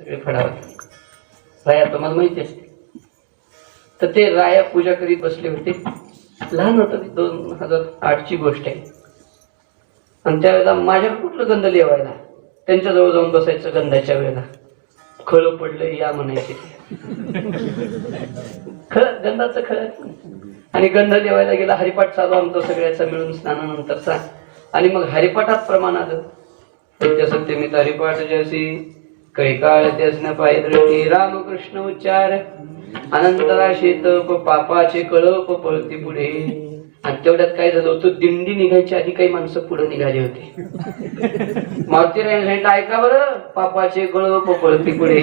सगळे राया तुम्हाला माहिती असते तर ते राया पूजा करीत बसले होते. लहान होतं ते दोन हजार आठची गोष्ट आहे. आणि त्यावेळेला माझ्याकडे कुठलं गंध लिवायला? त्यांच्याजवळ जाऊन बसायचं गंधाच्या वेळेला. खळ पडलं या म्हणायचे खळ गंधाचं खळ. आणि गंध देवायला गेला हरिपाठ चालू आमचा सगळ्याचा मिळून स्नानानंतरचा. आणि मग हरिपाठात प्रमाण आलं. सत्य मी हरिपाठ जैसी कैकाळ त्यासनं पाय दृष्टी रामकृष्ण उच्चार. अनंतरा शेत पापाचे कळप पळते पुढे. आणि तेवढ्यात काय झालं होतं? दिंडी निघायच्या आधी काही माणसं पुढे निघाली होती. मारुती सांगितलं ऐका बरं? पापाचे कळप पळती पुढे.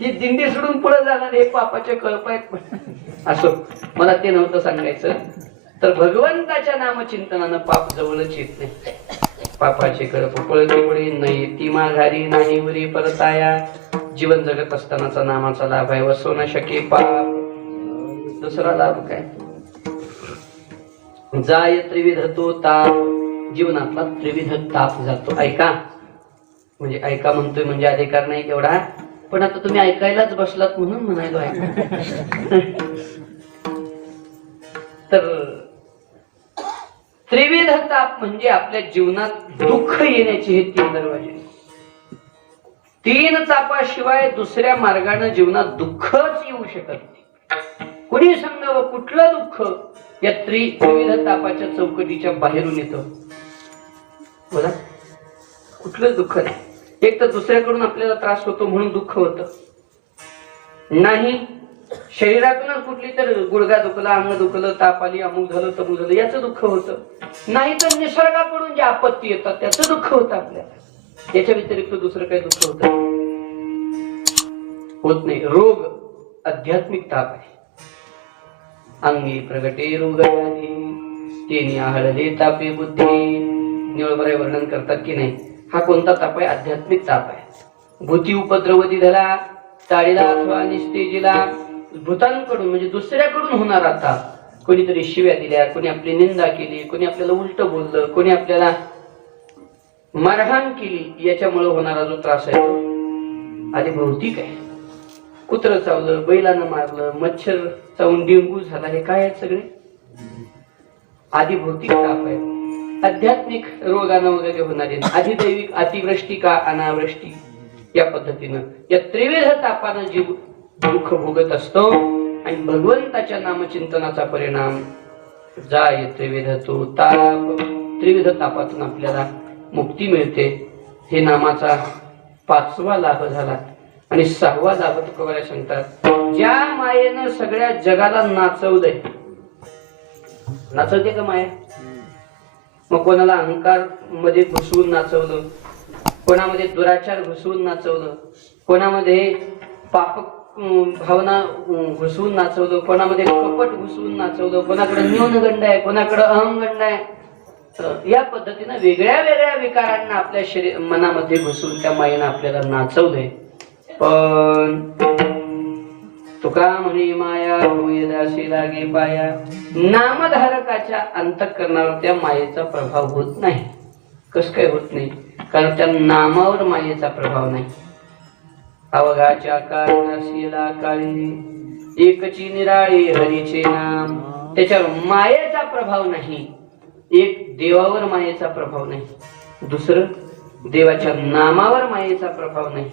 ही दिंडी सोडून पुढे जाणार हे पापाचे कळप आहेत. असो मला ते नव्हतं सांगायचं. तर भगवंताच्या नामचिंतनानं पाप जवळच येत नाही. पापाचे कळप पळती नाही ती माघारी नाही उरी परताया. जीवन जगत असतानाचा नामाचा लाभ आहे वसो न शके पाप. दुसरा लाभ काय? जाय त्रिविध तो ताप. जीवनातला त्रिविध ताप जातो. ऐका. म्हणजे ऐका म्हणतोय म्हणजे अधिकार नाही तेवढा. पण आता तुम्ही ऐकायलाच बसलात म्हणून म्हणायलो ऐका तर त्रिविध ताप म्हणजे आपल्या जीवनात दुःख येण्याचे हे तीन दरवाजे. तीन तापाशिवाय दुसऱ्या मार्गाने जीवनात दुःखच येऊ शकत नाही. कुणी सांगावं कुठलं दुःख? या त्रि त्रिविध तापाच्या चौकटीच्या बाहेरून येतं. बोला. कुठलं दुःख नाही एक तर दुसऱ्याकडून आपल्याला त्रास होतो म्हणून दुःख होतं. नाही शरीरातूनच कुठली तर गुडघा दुखला अंग दुखलं ताप आली अमुक झालं तमुक झालं याचं दुःख होतं. नाही तर निसर्गाकडून जे आपत्ती येतात त्याचं दुःख होतं आपल्याला. याच्या व्यतिरिक्त दुसरं काही दुःख होत? होत नाही. रोग आध्यात्मिक ताप आहे. अंगी प्रगटे रोग व्याधी तेनी आहळले तापे बुद्धी. निळबराय वर्णन करतात की नाही? हा कोणता ताप आहे? आध्यात्मिक ताप आहे. भूती उपद्रवती झाला ताळीला अथवा निस्तेजीला भूतांकडून म्हणजे दुसऱ्याकडून होणारा ताप कोणीतरी शिव्या दिल्या कोणी आपली निंदा केली कोणी आपल्याला उलट बोललं कोणी आपल्याला मारहाण केली याच्यामुळे होणारा जो त्रास आहे आधी भौतिक आहे. कुत्र चावलं बैलानं मारलं मच्छर चावून डेंगू झाला हे काय आहेत सगळे? आधी भौतिक ताप आहे. आध्यात्मिक रोगानं वगैरे होणारे अधिदैविक अतिवृष्टी का अनावृष्टी या पद्धतीनं. या त्रिविध तापानं जीव दुःख भोगत असतो आणि भगवंताच्या नामचिंतनाचा परिणाम जाय त्रिविध तो ताप. त्रिविध तापातून आपल्याला मुक्ती मिळते. हे नामाचा पाचवा लाभ झाला. आणि सहावा लाभ तुकोबारा सांगतात ज्या मायेनं सगळ्या जगाला नाचवलंय. नाचवते का माया? मग कोणाला अहंकारमध्ये घुसवून नाचवलं? कोणामध्ये दुराचार घुसवून नाचवलं? कोणामध्ये पाप भावना घुसवून नाचवलं कोणामध्ये कपट घुसवून नाचवलं कोणाकडे न्यूनगंड आहे कोणाकडे अहंगंड आहे. तर या पद्धतीनं वेगळ्या वेगळ्या विकारांना आपल्या शरीर मनामध्ये घुसवून त्या माईनं आपल्याला नाचवलंय. पण तुका म्हणे माया होय दासी लागे पाया. नामधारकाच्या अंतःकरणावर त्या मायेचा प्रभाव होत नाही. कस काय होत नाही? कारण त्या नामावर मायेचा प्रभाव नाही. अवघाच्या कारणाशीला काळी. एकची निराळी हरीचे नाम. त्याच्यावर मायेचा प्रभाव नाही. एक देवावर मायेचा प्रभाव नाही. दुसरं देवाच्या नामावर मायेचा प्रभाव नाही.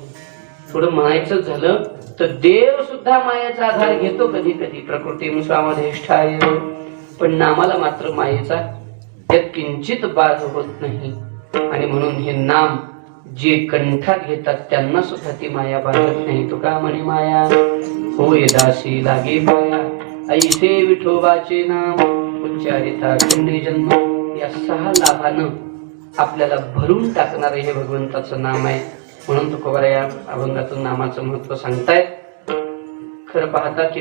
थोडं म्हणायचं झालं तर देव सुद्धा मायेचा आधार घेतो कधी कधी प्रकृती स्वामधिष्ठाय पण नामाला मात्र मायेचा त्यात किंचित बाज होत नाही. आणि म्हणून हे नाम जे कंठा घेतात त्यांना सुद्धा ती माया बांधत नाही. तुका म्हणे माया होय दासी लागे माया ऐसे विठोबाचे नाम उच्चारिता खंडे जन्म. या सहा लाभानं आपल्याला भरून टाकणारं हे भगवंताचं नाम आहे. म्हणून तुकोबारा या अभंगातून नामाचं महत्त्व सांगतायत. खरं पाहता की